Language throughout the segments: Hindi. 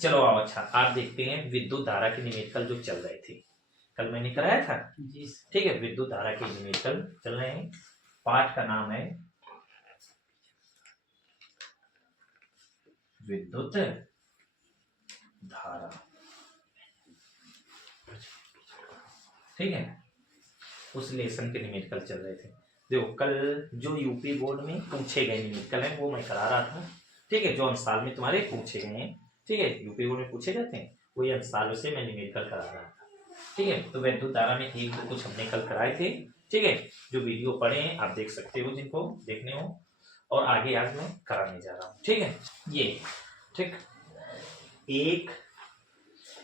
चलो आओ, अच्छा आप देखते हैं विद्युत धारा के न्यूमेरिकल जो चल रहे थे, कल मैंने कराया था। ठीक है, विद्युत धारा के न्यूमेरिकल चल रहे हैं। पाठ का नाम है विद्युत धारा। ठीक है, उस लेसन के न्यूमेरिकल चल रहे थे। देखो कल जो यूपी बोर्ड में पूछे गए न्यूमेरिकल हैं वो मैं करा रहा था। ठीक है, जो अंसाल में तुम्हारे पूछे गए हैं, ठीक है, यूपी बोर्ड में पूछे जाते हैं, वही अंसालों से मैं न्यूमेरिकल करा रहा था। ठीक है, तो विद्युत धारा में एक दो कुछ हमने कल कराए थे। ठीक है, जो वीडियो पढ़े हैं आप देख सकते हो जिनको देखने हो, और आगे आज मैं कराने जा रहा हूँ। ठीक है, ये ठीक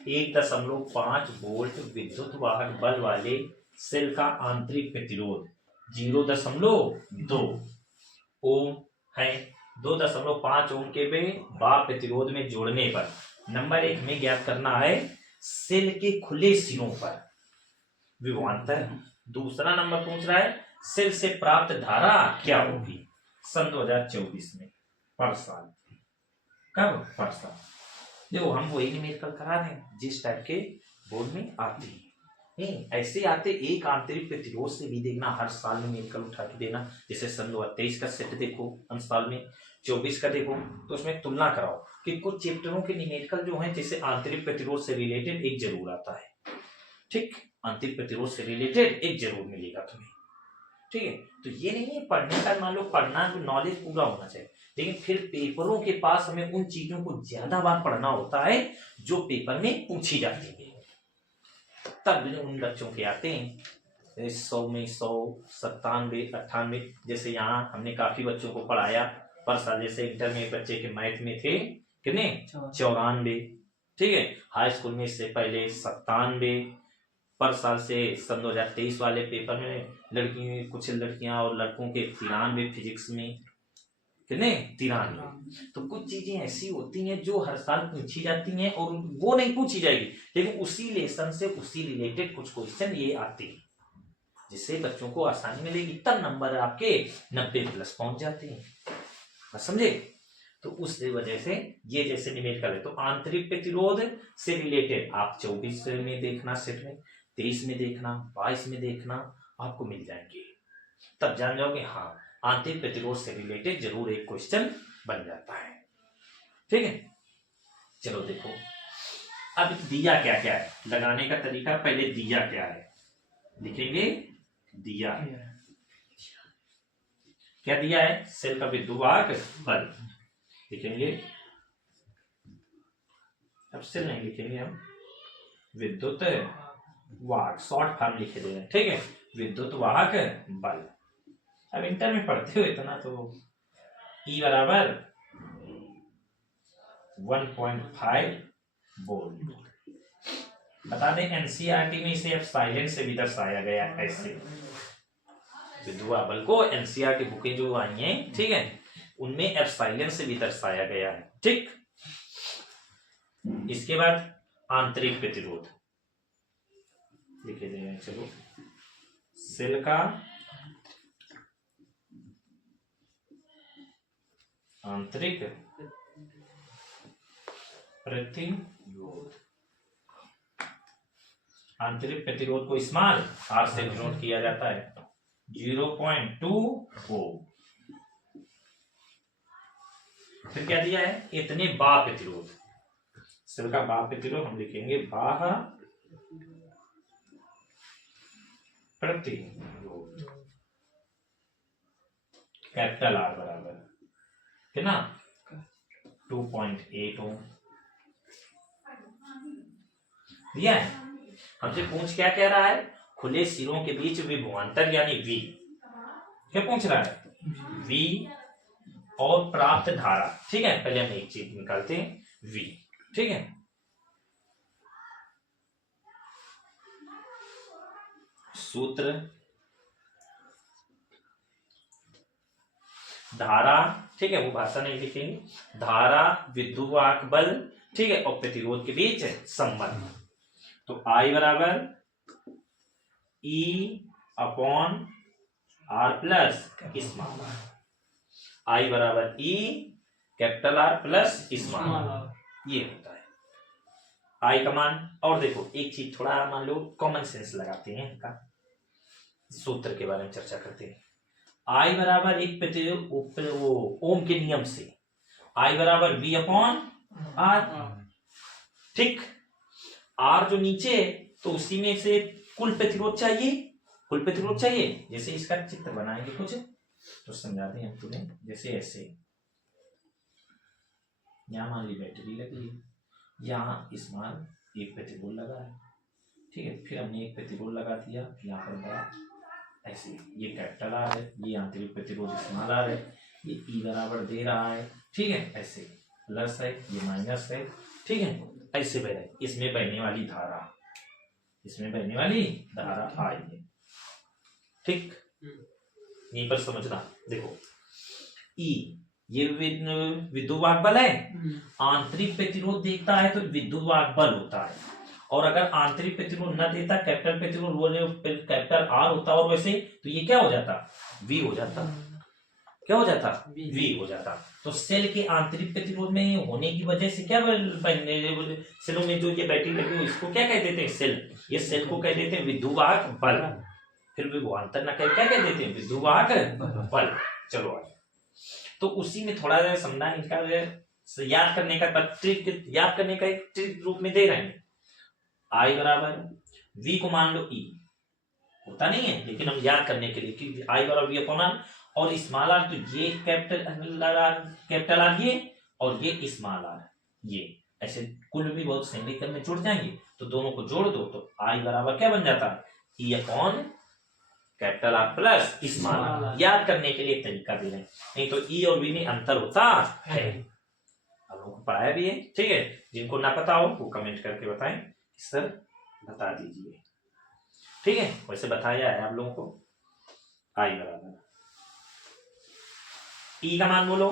1.5 वोल्ट विद्युत वाहक बल वाले सेल का आंतरिक प्रतिरोध 0.2 ओम है। 2.5 ओम के वाह प्रतिरोध में जोड़ने पर नंबर 1 में ज्ञात करना है सेल के खुले सिरों पर विभवांतर। दूसरा नंबर पूछ रहा है सेल से प्राप्त धारा क्या होगी सन 2024 में पर साल। कब? पर साल। देखो हम वही न्यूमेरिकल करा रहे हैं जिस टाइप के बोर्ड में आते हैं। ऐसे आते एक आंतरिक प्रतिरोध से भी देखना, हर साल में न्यूमेरिकल उठा के देना। जैसे सन 2023 का सेट देखो, अंसाल में 24 का देखो, तो उसमें तुलना कराओ कि कुछ चैप्टरों के न्यूमेरिकल जो हैं जैसे आंतरिक प्रतिरोध से रिलेटेड एक जरूर आता है। ठीक, आंतरिक प्रतिरोध से रिलेटेड एक जरूर मिलेगा तुम्हें। ठीक है, तो ये नहीं है पढ़ने का, मान लो पढ़ना तो नॉलेज पूरा होना चाहिए, लेकिन फिर पेपरों के पास हमें उन चीजों को ज्यादा बार पढ़ना होता है जो पेपर में पूछी जाती है। तब उन बच्चों के आते हैं 100 में 100, 97, 98। जैसे यहाँ हमने काफी बच्चों को पढ़ाया पर साल, जैसे इंटर में बच्चे के मैथ में थे कितने 94। ठीक है, हाई स्कूल में इससे पहले 97 पर साल से सन 2023 वाले पेपर में लड़की कुछ लड़कियां और लड़कों के 93 फिजिक्स में कितने 93। तो कुछ चीजें ऐसी होती हैं जो हर साल पूछी जाती हैं और वो नहीं पूछी जाएगी, लेकिन उसी लेसन से उसी रिलेटेड कुछ क्वेश्चन ये आते हैं जिससे बच्चों को आसानी मिलेगी, तब नंबर आपके 90+ पहुंच जाते हैं। समझे? तो उस वजह से ये जैसे न्यूमेरिकल है तो आंतरिक प्रतिरोध से रिलेटेड आप 24 में देखना, सेट में 23 में देखना, 22 में देखना, आपको मिल जाएंगे। तब जान जाओगे हाँ आंतरिक प्रतिरोध से रिलेटेड जरूर एक क्वेश्चन बन जाता है। ठीक है, चलो देखो अब दिया क्या क्या है, लगाने का तरीका। पहले दिया क्या है लिखेंगे, दिया क्या दिया है, सेल का विद्युत वाहक बल लिखेंगे। अब सेल नहीं लिखेंगे हम, विद्युत वाहक, शॉर्ट फॉर्म लिखे दे रहे हैं। ठीक है, विद्युत वाहक बल। अब इंटर में पढ़ते हो इतना तो E बराबर 1.5 वोल्ट। बता दें एनसीईआरटी में इसे एप्सिलॉन से भी दर्शाया गया ऐसे। विद्युत बल को एनसीईआरटी बुकें जो आई हैं, ठीक है, उनमें एप्सिलॉन से भी दर्शाया गया है। ठीक, इसके बाद आंतरिक प्रतिरोध लिखे दे रहे हैं। चलो सेल का आंतरिक प्रतिरोध, आंतरिक प्रतिरोध को स्मॉल r से डिनोट किया जाता है 0.2 ओम। फिर क्या दिया है, इतने बाह प्रतिरोध, सेल का बाह प्रतिरोध हम लिखेंगे बाह प्रतिरोध कैपिटल R बराबर है ना 2.8 ओम दिया है। हमसे पूछ क्या कह रहा है, खुले सिरों के बीच विभवांतर यानी V क्या पूछ रहा है, V और प्राप्त धारा। ठीक है, पहले हम एक चीज निकालते हैं V। ठीक है, सूत्र धारा, ठीक है, वो भाषा नहीं लिखेंगे, धारा विद्युत वाहक बल, ठीक है, और प्रतिरोध के बीच संबंध। तो I बराबर E upon R plus small r, I बराबर E capital R plus small r, ये होता है। आई का मान, और देखो एक चीज थोड़ा मान लो कॉमन सेंस लगाते हैं इनका, सूत्र के बारे में चर्चा करते हैं। आई बराबर वो ओम के नियम से आई बराबर V अपॉन आर, ठीक। आर जो नीचे तो उसी में से कुल प्रतिरोध चाहिए, कुल प्रतिरोध चाहिए। जैसे इसका चित्र बनाएंगे कुछ तो समझाते हैं तुम्हें। जैसे ऐसे यहाँ मान ली बैटरी लगी, यहाँ इसमान एक प्रतिरोध लगा है, ठीक है। फिर हमने एक प्रतिरोध लगा दिया यहाँ पर बड़ा, ऐसे ये कैपिटल आर है, ये आंतरिक प्रतिरोध स्मॉल आर है, ये ई बराबर दे रहा है, ठीक है। ऐसे प्लस है, ये माइनस है, ठीक है। ऐसे बह रहे, इसमें बहने वाली धारा, इसमें बहने वाली धारा आई है, ठीक। यहीं पर समझना, देखो ई ये विद्युत बल है, आंतरिक प्रतिरोध देखता है तो विद्युत बल होता है। और अगर आंतरिक प्रतिरोध न देता, कैपिटल प्रतिरोध बोले कैपिटल आर होता और वैसे, तो ये क्या हो जाता, वी हो जाता। क्या हो जाता, वी हो जाता। तो सेल के आंतरिक प्रतिरोध में होने की वजह से क्या सेलों में जो ये बैटरी लगी हुई इसको क्या कह देते हैं, सेल। ये सेल को कह देते हैं विद्युत बल। फिर विभवांतर न कह क्या कह देते हैं, विद्युत बल। चलो आगे, तो उसी में थोड़ा सा समझना इनका याद करने का ट्रिक, याद करने का एक ट्रिक रूप में दे रहे हैं। आई बराबर V को मान लो E, होता नहीं है लेकिन हम याद करने के लिए कि आई बराबर V अपॉन आर, और स्मॉल आर तो ये कैपिटल आर ये, और ये स्मॉल आर ये, ऐसे कुल भी बहुत सैनिकल में जुड़ जाएंगे। तो दोनों को जोड़ दो तो आई बराबर क्या बन जाता है, E upon capital R plus small R. याद करने के लिए एक तरीका दे रहे हैं, नहीं तो E और V में अंतर होता है। हम लोगों को पढ़ाया भी है, ठीक है। जिनको ना पता हो वो कमेंट करके बताएं, सर बता दीजिए, ठीक है। वैसे बताया है आप लोगों को। आई बराबर ई का मान बोलो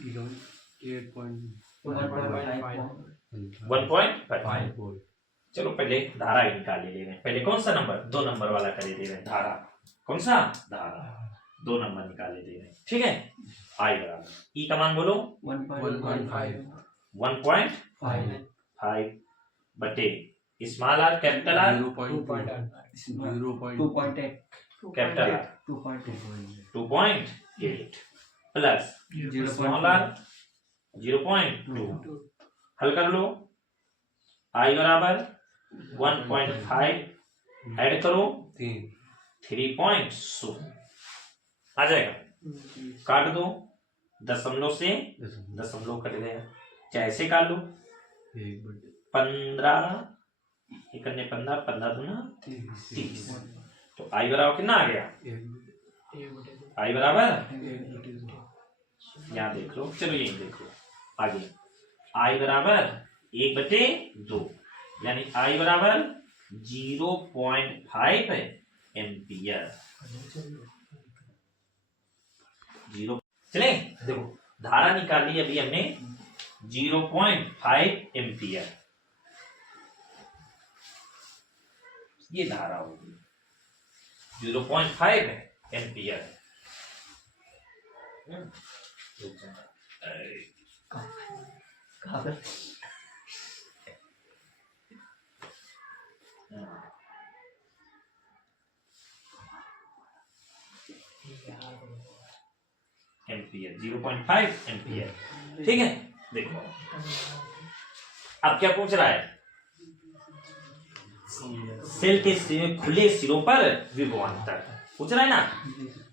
1.5। चलो पहले धारा निकाल ले रहे हैं। पहले कौन सा नंबर, 2 नंबर वाला कर दे रहे हैं। धारा कौन सा, धारा 2 नंबर निकाले दे रहे हैं, ठीक है। आई बराबर ई का मान बोलो 1.5 बटे small R capital R 2.8 capital R 2.8 plus small R 0.2। हल कर लो। आई बराबर 1.5 ऐड करो 3.0 आ जाएगा। काट दो, दशमलव से दशमलव कट गया, चाहे ऐसे काट लो। 15 15 15 दूना 30। तो आई बराबर कितना आ गया, आई बराबर यहाँ देख लो, चलो यही देख लो आगे। आई बराबर 1/2, यानी आई बराबर 0.5 एम्पियर। 0 चले, देखो धारा निकाली अभी हमने 0.5 एम्पियर, ये धारा होगी 0.5 एम्पियर। एम्पियर 0.5 एम्पियर, ठीक है। देखो अब क्या पूछ रहा है, सेल के खुले सिरों पर विभवांतर पूछ रहा है ना।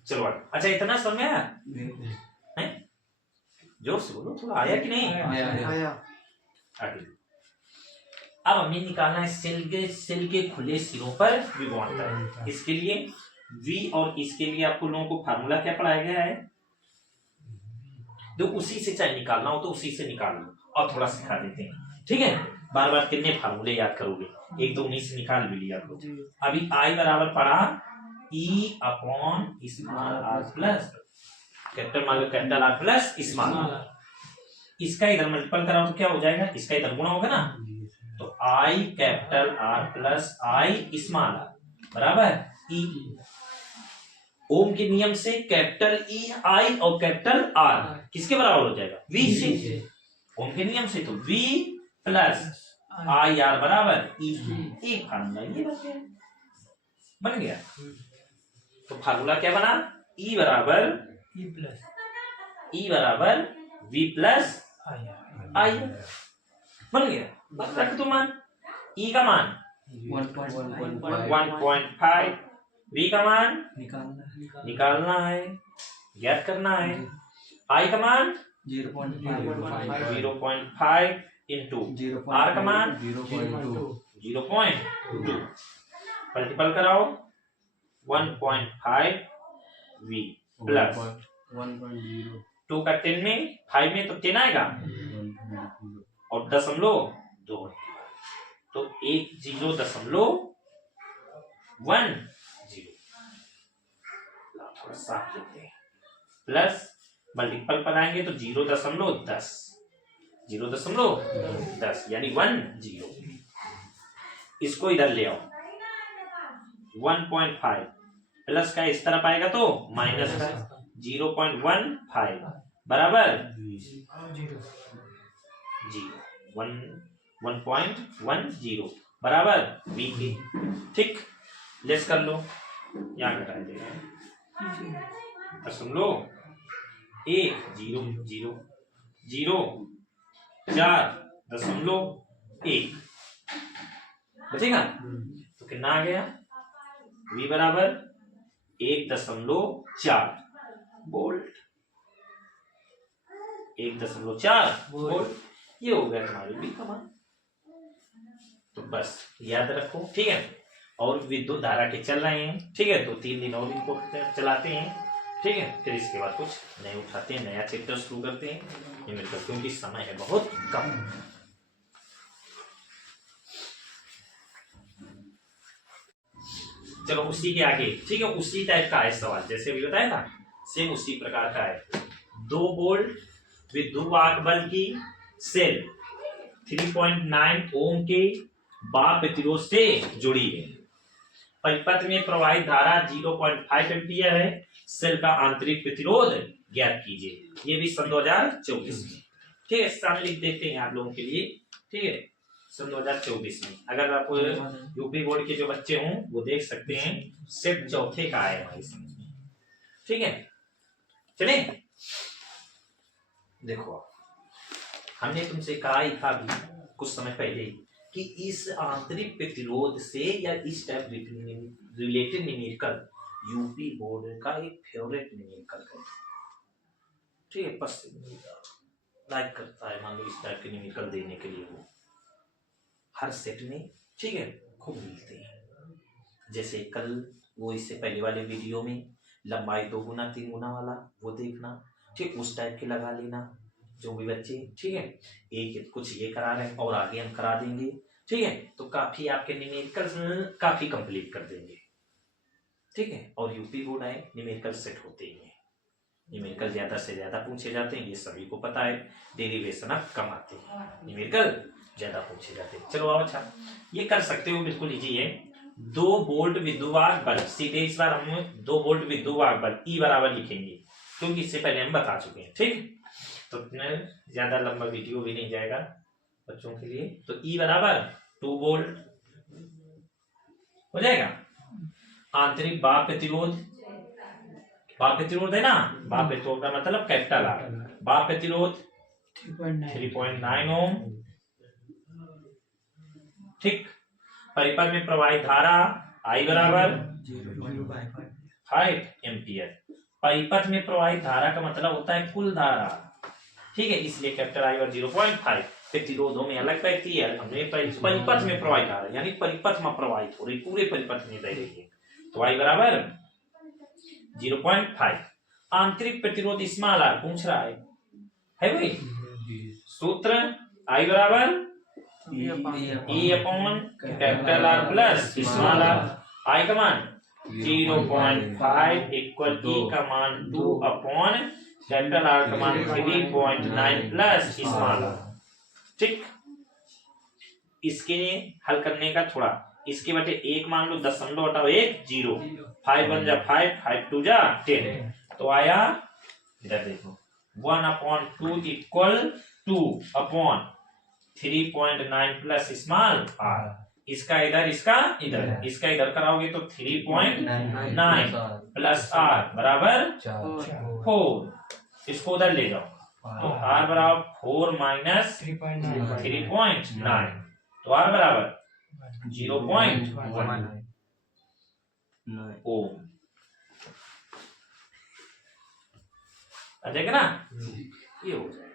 चलो अच्छा इतना समझ आया, जोर से बोलो, थोड़ा आया कि नहीं आया। आगे अब हमें निकालना है सेल के खुले सिरों पर विभवांतर। इसके लिए V और इसके लिए आपको लोगों को फार्मूला क्या पढ़ाया गया है, तो उसी से चाहे निकालना हो तो उसी से निकाल लो, और थोड़ा सिखा देते हैं, ठीक है। बार बार कितने फार्मूले याद करोगे, एक तो उन्हीं से निकाल भी लिया करो। अभी आई बराबर पढ़ा E upon small R plus capital R plus small R. इसका इधर मल्टीपल कराओ तो क्या हो जाएगा, इसका इधर गुणा होगा ना, तो I capital R plus I small R बराबर E। ओम के नियम से कैपिटल ई आई और कैपिटल आर किसके बराबर हो जाएगा, V से। ओम के नियम से तो V प्लस आई आर बराबर ई। एक फार्मूला ये बन गया। तो फार्मूला क्या बना, ई बराबर वी प्लस आई बन गया। बस रख दो मान, ई का मान 1.5, वी का मान निकालना है, ज्ञात करना है, आई का मान 0.5 इंटू आर का मान 0.2, मल्टीपल कराओ 1.5 वी प्लस 2 का 10 में 5 में तो 10 आएगा और 0.2, तो 10.10 थोड़ा साफ लिखते हैं, प्लस मल्टीपल पर आएंगे तो 0.10 यानी 10। इसको इधर ले आओ, 1.5 प्लस का इस तरफ आएगा तो माइनस का 0.15 बराबर 1.10 बराबर वी के। ठीक, लेस कर लो, यहाँ घटा देगा 0.1 बचेगा। तो कितना आ गया, v बराबर 1.4 वोल्ट, 1.4 वोल्ट। ये हो गया तुम्हारे v का मान। तो बस याद रखो, ठीक है। और विद्युत धारा के चल रहे हैं, ठीक है, तो 3 दिन और इनको चलाते हैं, ठीक है, फिर इसके बाद कुछ नए उठाते हैं, नया चैप्टर शुरू करते हैं न्यूमेरिकल, क्योंकि समय है बहुत कम। चलो उसी के आगे, ठीक है, उसी टाइप का है सवाल, जैसे अभी बताया था सेम उसी प्रकार का है। 2 वोल्ट विद्युत बल की सेल 3.9 ओम के बाप प्रतिरोध से जुड़ी है। परिपथ में प्रवाहित धारा 0.5 एम्पियर है। सेल का आंतरिक प्रतिरोध ज्ञात कीजिए। ये भी सन 2024 में, ठीक है, सन लिख देते हैं आप लोगों के लिए, ठीक है, सन 2024 में। अगर आप यूपी बोर्ड के जो बच्चे हों वो देख सकते हैं, सिर्फ चौथे का है हमारी समझ में, ठीक है। चले देखो, हमने तुमसे कहा ही था भी कुछ समय पहले कि इस आंतरिक प्रतिरोध से या इस type related numerical UP board का एक फेवरेट न्यूमेरिकल है, ठीक है, पसंद लाइक करता है, मान लो इस टाइप के न्यूमेरिकल देने के लिए वो हर सेट में, ठीक है, खूब मिलते हैं। जैसे कल वो इससे पहले वाले वीडियो में लंबाई 2 गुना 3 गुना वाला वो देखना, ठीक, उस टाइप के लगा लेना जो भी बच्चे, ठीक है। एक कुछ ये करा रहे हैं और आगे हम करा देंगे, ठीक है, तो काफी आपके न्यूमेरिकल काफी कंप्लीट कर देंगे, ठीक है। और यूपी बोर्ड आए न्यूमेरिकल सेट होते ही हैं, न्यूमेरिकल ज्यादा से ज्यादा पूछे जाते हैं, ये सभी को पता है। डेरिवेशन आप कम आते हैं, न्यूमेरिकल ज्यादा पूछे जाते हैं। चलो अच्छा, ये कर सकते हो, बिल्कुल इजी है। 2 वोल्ट विद्युत बल, सीधे इस बार हम 2 वोल्ट विद्युत बल ई बराबर लिखेंगे, क्योंकि इससे पहले हम बता चुके हैं, ठीक। तो ज्यादा लंबा वीडियो भी नहीं जाएगा बच्चों के लिए। तो ई बराबर 2 वोल्ट हो जाएगा। आंतरिक बाप प्रतिरोध है ना, बाप प्रतिरोध का मतलब कैपिटल आर, बाप प्रतिरोध 3.9 ओम, ठीक। परिपथ में प्रवाहित धारा आई बराबर 5 एम्पियर। परिपथ में प्रवाहित धारा का मतलब होता है कुल धारा, ठीक है, इसलिए कैपिटल आई और 0.5। प्रतिरोधों में अलग रहती है, हमने परिपथ में प्रवाहित धारा यानी परिपथ में प्रवाहित हो रही, पूरे परिपथ में बह रही है, तो आई बराबर 0.5। आंतरिक प्रतिरोध स्मॉल आर पूछ रहा है भाई, सूत्र आई बराबर E upon capital R plus small R. I का मान 0.5 इक्वल ई का मान 2 अपॉन कैपिटल आर का मान 3.9 प्लस स्मॉल आर, ठीक। इसके हल करने का थोड़ा, इसके बटे 1 मान लो, 10.1 0, 5 1 जा 5, 5 2 जा 10, तो आया इधर देखो 1/2 equal 2 upon 3.9 plus small r, इसका इधर इसका इधर, इसका इधर कराओगे तो 3.9 प्लस r बराबर 4, इसको उधर ले जाओ तो r बराबर 4 माइनस 3.9, तो r बराबर 0.1 ओम। देखना ये हो जाए।